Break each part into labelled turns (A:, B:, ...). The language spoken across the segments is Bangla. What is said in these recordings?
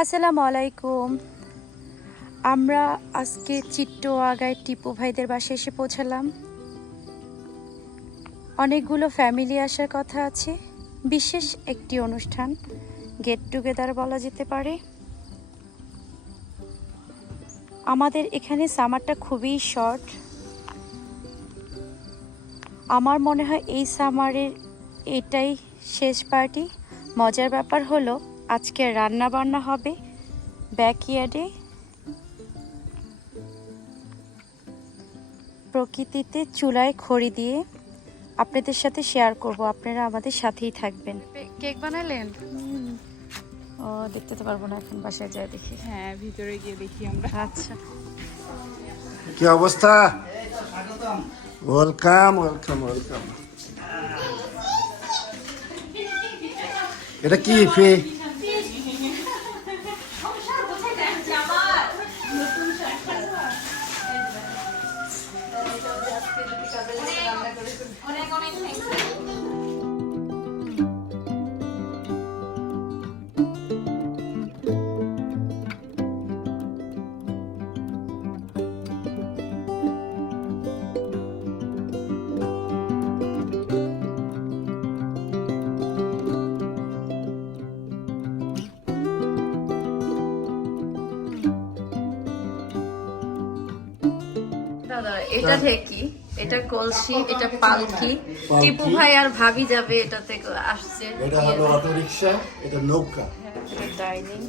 A: আসসালামু আলাইকুম। আমরা আজকে চিট্টো আগায় টিপু ভাইদের বাসায় এসে পৌঁছালাম। অনেকগুলো ফ্যামিলি আসার কথা আছে। বিশেষ একটি অনুষ্ঠান, গেট টুগেদার বলা যেতে পারে। আমাদের এখানে সামারটা খুবই শর্ট। আমার মনে হয় এই সামারের এটাই শেষ পার্টি। মজার ব্যাপার হলো আজকে রান্না বান্না হবে ব্যাকইয়ার্ডে। প্রকৃতিতে চুলায় খড়ি দিয়ে আপনাদের সাথে শেয়ার করব আপনারা আমাদের সাথেই থাকবেন। কেক বানালেন? ও দেখতে তো পারব না এখন বাসায় যায় দেখি।
B: হ্যাঁ ভিতরে গিয়ে দেখি আমরা।
A: আচ্ছা।
C: কি অবস্থা? ওয়েলকাম ওয়েলকাম ওয়েলকাম এটা কি ফি
A: এটা ঢেকি এটা কলসি এটা পালকি। টিপু ভাই আর ভাবি যাবে এটাতে আসছে।
C: এটা হলো অটো রিক্সা এটা নৌকা।
A: এটা ডাইনিং।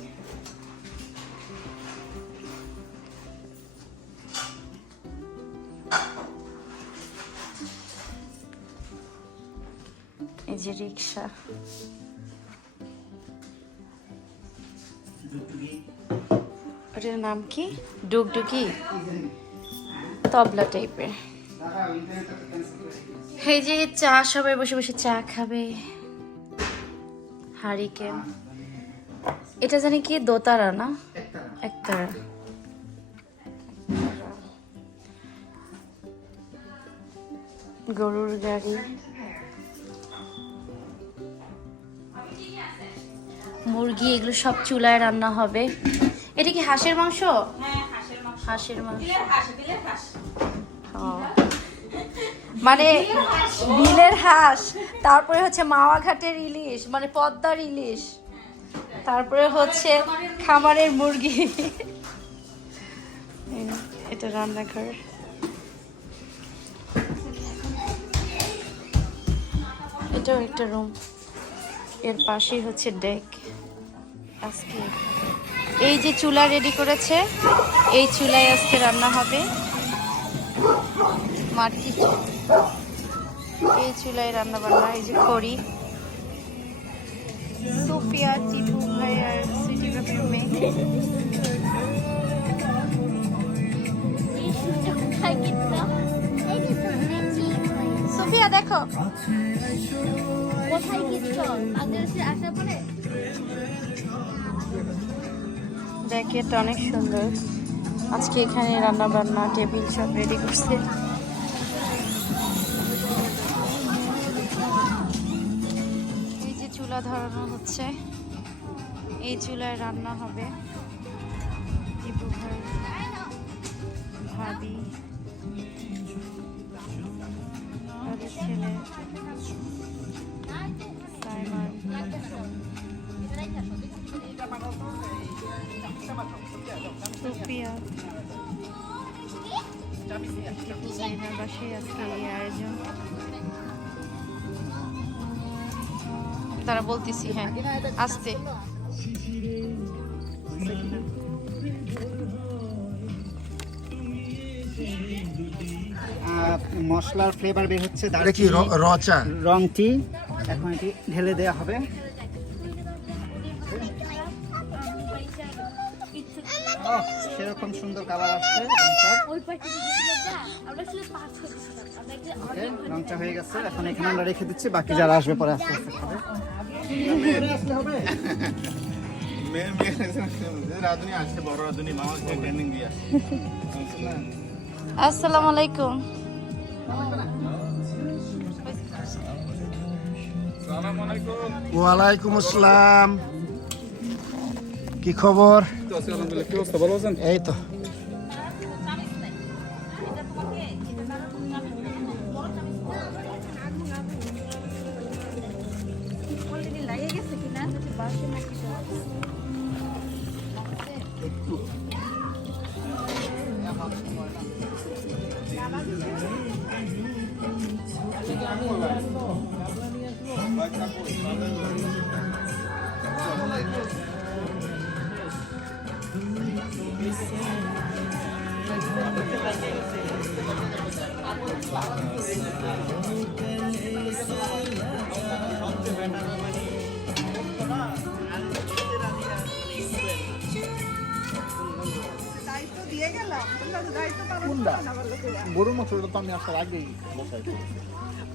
A: এই যে রিক্সা ওটার নাম কি? ডুগডুগি? তবলা টাইপের। এই যে চা সবাই বসে বসে চা খাবে। হারিকেন এটা জানি কি দোতারা না? একতারা। গরুর গাড়ি। মুরগি এগুলো সব চুলায় রান্না হবে। এটা কি হাঁসের মাংস? হাঁসের মাংস। মানে বিলের হাঁস, তারপরে হচ্ছে মাওয়া ঘাটের ইলিশ মানে পদ্মার ইলিশ, তারপরে হচ্ছে খামারের মুরগি। এটা রান্নাঘর। এটাও একটা রুম। এর পাশেই হচ্ছে ডেক। আজকে এই যে চুলা রেডি করেছে, এই চুলায় আজকে রান্না হবে। মাটি। এই চুলায় রান্না বান্না এই যে খড়ি সোফিয়া টিপু ভাই আর সিটিগ্রাফির মেয়ে। সোফিয়া দেখো।
D: কোথায় গিয়েছ? বাংলাদেশে আসার পরে?
A: দেখ অনেক সুন্দর। আজকে এখানে রান্না বান্না, টেবিল সব রেডি করছে। এই যে চুলা ধরানো হচ্ছে। এই চুলায় রান্না হবে ভাই, ভাবি ছেলে সাইমন সুপিয়া টিপু বাসায় আজকে এই আয়োজন তারা বলতেছি হ্যাঁ আসতে।
E: মশলার ফ্লেভার বের হচ্ছে
C: র-
E: রংটি। এখন এটি ঢেলে দেওয়া হবে। সেরকম সুন্দর কালার আসছে রংটা। হয়ে গেছে এখন এখানে আমরা রেখে দিচ্ছি বাকি যারা আসবে পরে আস্তে আস্তে খাবে।
A: আসসালামু আলাইকুম।
C: ওয়ালাইকুম আসসালাম। কি খবর?
E: এই কি অবস্থা ভালো
C: এই তো
F: গরুর মাংসটা তো আমি আসার আগেই বসাই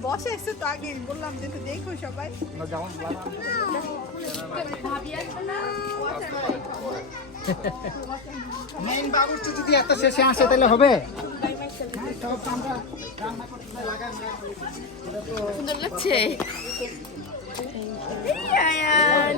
G: বসে এসে তো আগে বললাম যে দেখো সবাই।
F: যেমন
E: মেইন বাবুর্চি যদি এত শেষে আসে তাহলে হবে?
A: সুন্দর লাগছে। আয়ান।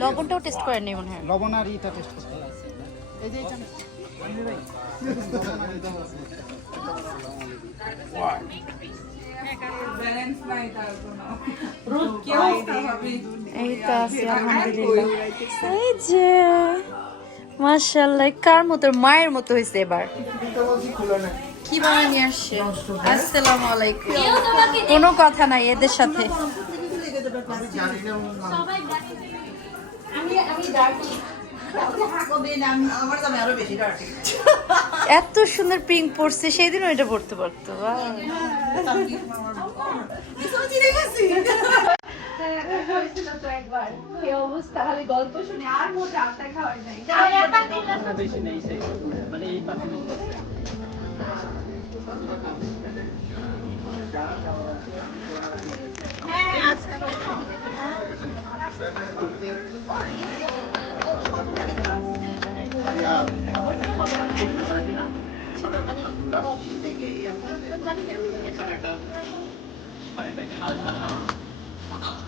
A: লবণটাও টেস্ট করেন নি মনে হয়।
E: লবণ আর ইটা টেস্ট করতে এই যে
A: এই তো আছে আলহামদুলিল্লাহ। এই যে। মাশাআল্লাহ, কার মতো? মায়ের মতো হয়েছে এবার। কি বানায় আসছে? আসসালামু আলাইকুম। কোনো কথা নাই এদের সাথে। এত সুন্দর পিঙ্ক পড়ছে সেই দিনও এটা পড়তে পারতো Wow. আপনার বউ বানাইছে ওটা এখনও উদ্বোধন হয় নাই খুঁজতেছে বইয়েরটা কই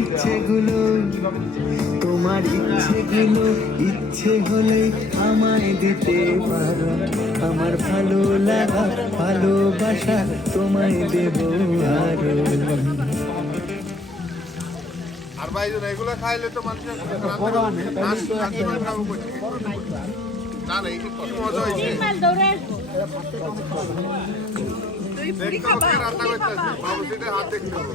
H: ইচ্ছেগুলো তোমার ইচ্ছেগুলো ইচ্ছে হলে আমায় দিতে পারো। আমার ভালো লাগা ভালোবাসা তোমায় দেব আরও।
F: আর ভাই এগুলো খাইলে তো মানুষের না না এটা কি মজা হয়েছে রান্না করতেছে বাবুসিদের হাত দেখতে হবে।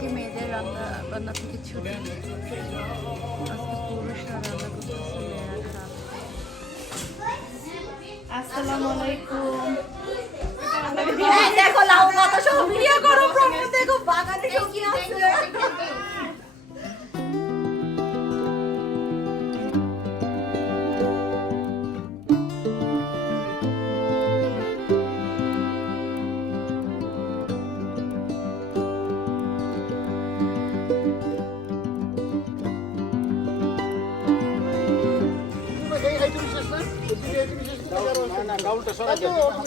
A: আজকে মেয়েদের রান্না বান্না থেকে ছুটি। আজকে পুরুষরা রান্না করতেছে মেয়েরা। আসসালামু আলাইকুম।
I: দেখো লাউ কত সব ভিডিও করো দেখো বাগানে সবজি আছে।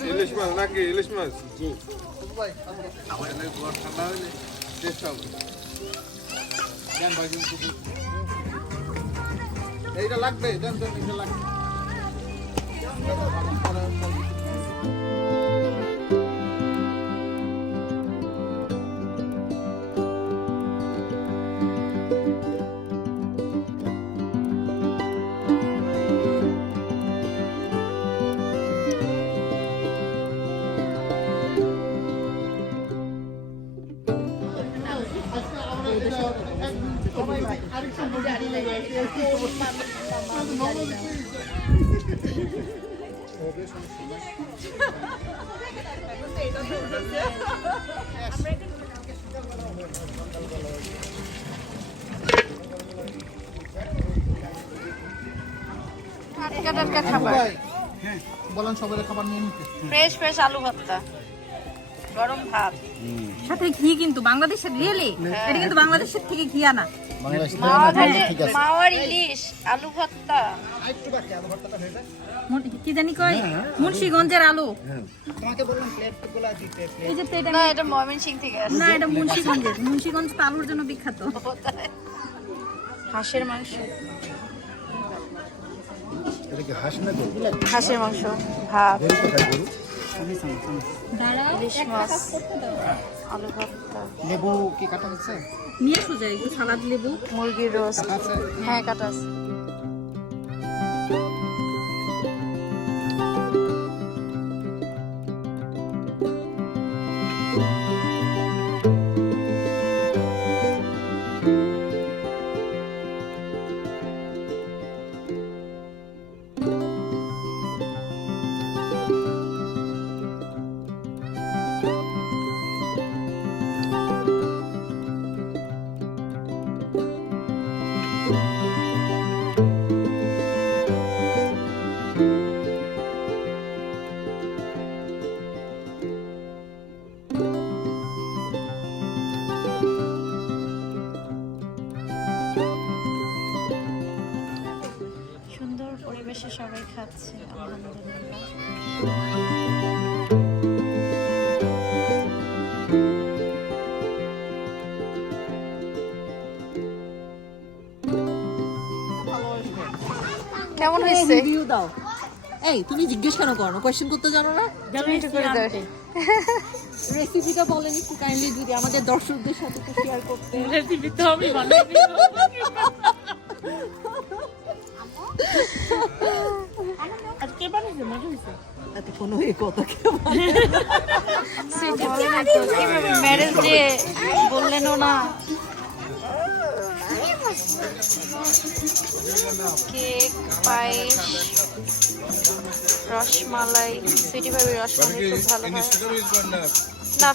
F: ইলিশ মাছ নাকি ইলিশ মাছ জি এইটা লাগবে দেন লাগবে
A: টাটকা টাটকা খাবার
E: বলেন সবাই খাবার নিয়ে নিতে।
A: ফ্রেশ ফ্রেশ আলু ভর্তা। গরম ভাত।
B: সাথে ঘি কিন্তু বাংলাদেশের রিয়েলি এটা কিন্তু বাংলাদেশের থেকে ঘি আনা।
E: বাংলাদেশ
A: মাওয়া
E: থেকে
A: ঘাটে
E: ঠিক আছে।
A: মাওয়ার ইলিশ আলু ভর্তা।
E: একটু বাকি আলু ভর্তাটা হয়ে যায়।
B: মুন- কি জানি কয়? মুন্সিগঞ্জের আলু।
E: তোমাকে বললাম প্লেট দিতে
B: এই যে প্লেট
A: না এটা ময়মনসিং থেকে আসছে।
B: না এটা মুন্সিগঞ্জের। মুন্সিগঞ্জ তো আলুর জন্য বিখ্যাত।
A: হাঁসের মাংস।
C: এটা
A: হাঁসের মাংস ভাত। ইলিশ মাছ। আলু ভর্তা।
E: লেবু কি কাটা হচ্ছে?
B: নিয়ে আসো সালাদ লেবু।
A: মুরগির রোস্ট। হ্যাঁ কাটা আছে।
I: এই তুমি জিজ্ঞেস কেন করো? কোয়েশ্চেন করতে জানো না? রেসিপিটা বলেন একটু কাইন্ডলি যদি আমাদের দর্শকদের সাথে একটু শেয়ার করতে।
B: রেসিপি তো আমি বানাই আজকে বানাইছে মজা হয়েছে
I: এত কোনো এই কথা কেউ
A: ম্যারেজ ডে বললেনও না। কেক পায়েস রসমালাই সুইটি ভাবি রসমালাই খুব ভালো হয়। না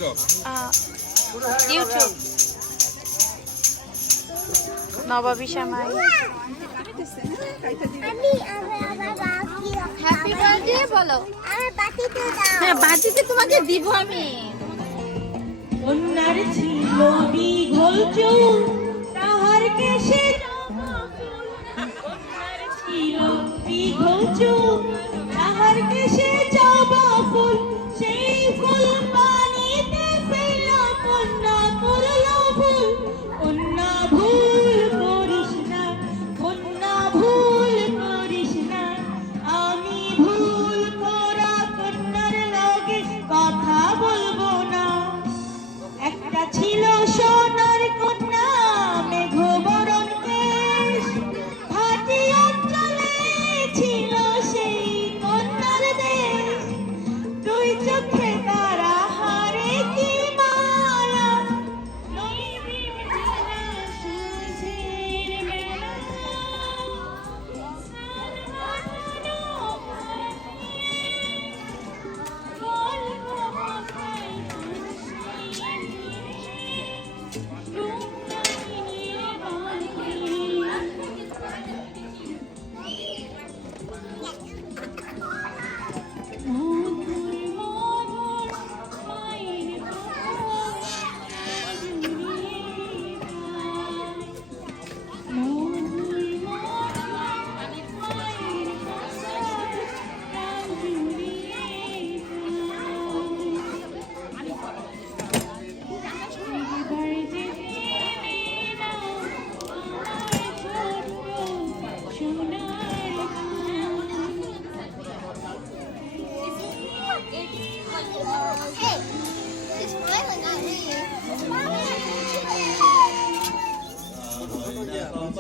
A: ইউটিউব নবাবী শ্যামাই হ্যাপি বার্থডে বলো।
B: হ্যাঁ তোমাকে দিব আমি।
J: ছিল ছিল বিঘ চুল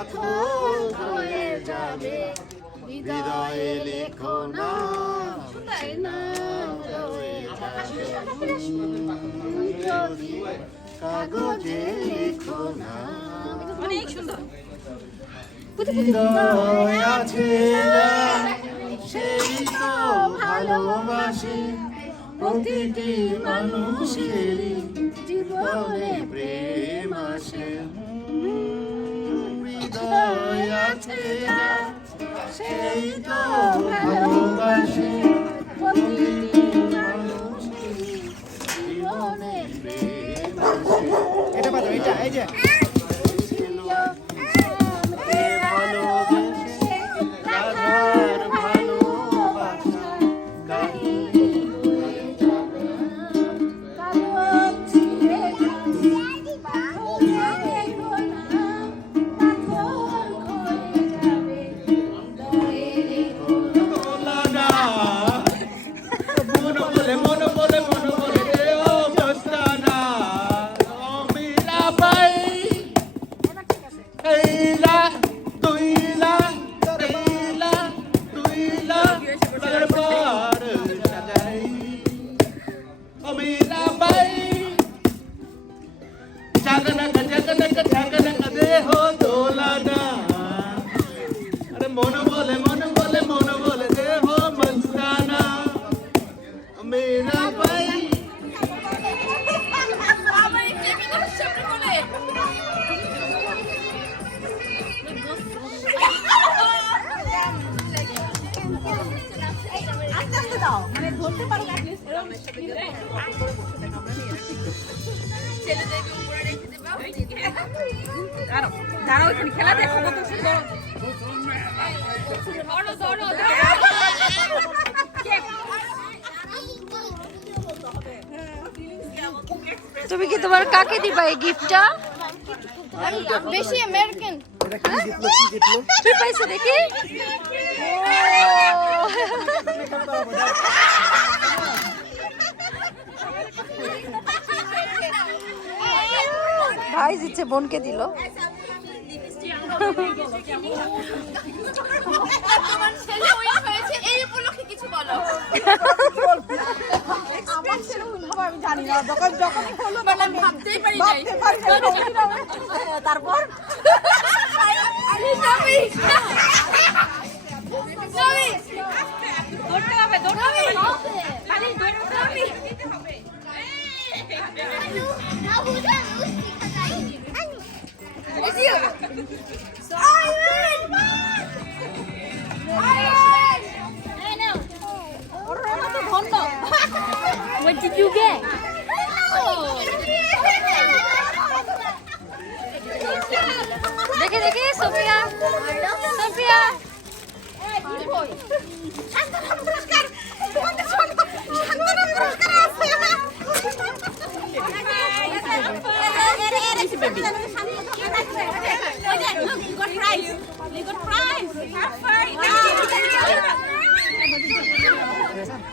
K: পাথর হয়ে যাবে। হৃদয়ে লেখো না। কাগজে লেখো না
B: অনেক সুন্দর।
K: হৃদয় আছে সেই তো ভালোবাসে। প্রতিটি মানুষেরই জীবনে প্রেম আসে। হৃদয় আছে যার, সেই তো ভালোবাসে প্রতিটি
B: 哎。দাও মানে ধরতে পারো at least। দাঁড়াও দাঁড়াও এখানে খেলা দেখো কত সুন্দর
A: তুমি কি তোমার কাকে দিবা এই গিফটটা
D: আমি তো বেশি আমেরিকান
E: এটা কি জিতলো কি জিতলো
A: কি পাইছো দেখি? ভাই জিতছে বোনকে দিল।
B: তারপর?
D: What did you get?
A: দেখে দেখে সোফিয়া। সোফিয়া।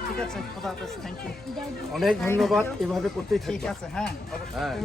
E: ঠিক আছে খোদা হাফেজ থ্যাংক ইউ
C: অনেক ধন্যবাদ এভাবে করতেই
E: ঠিক আছে হ্যাঁ।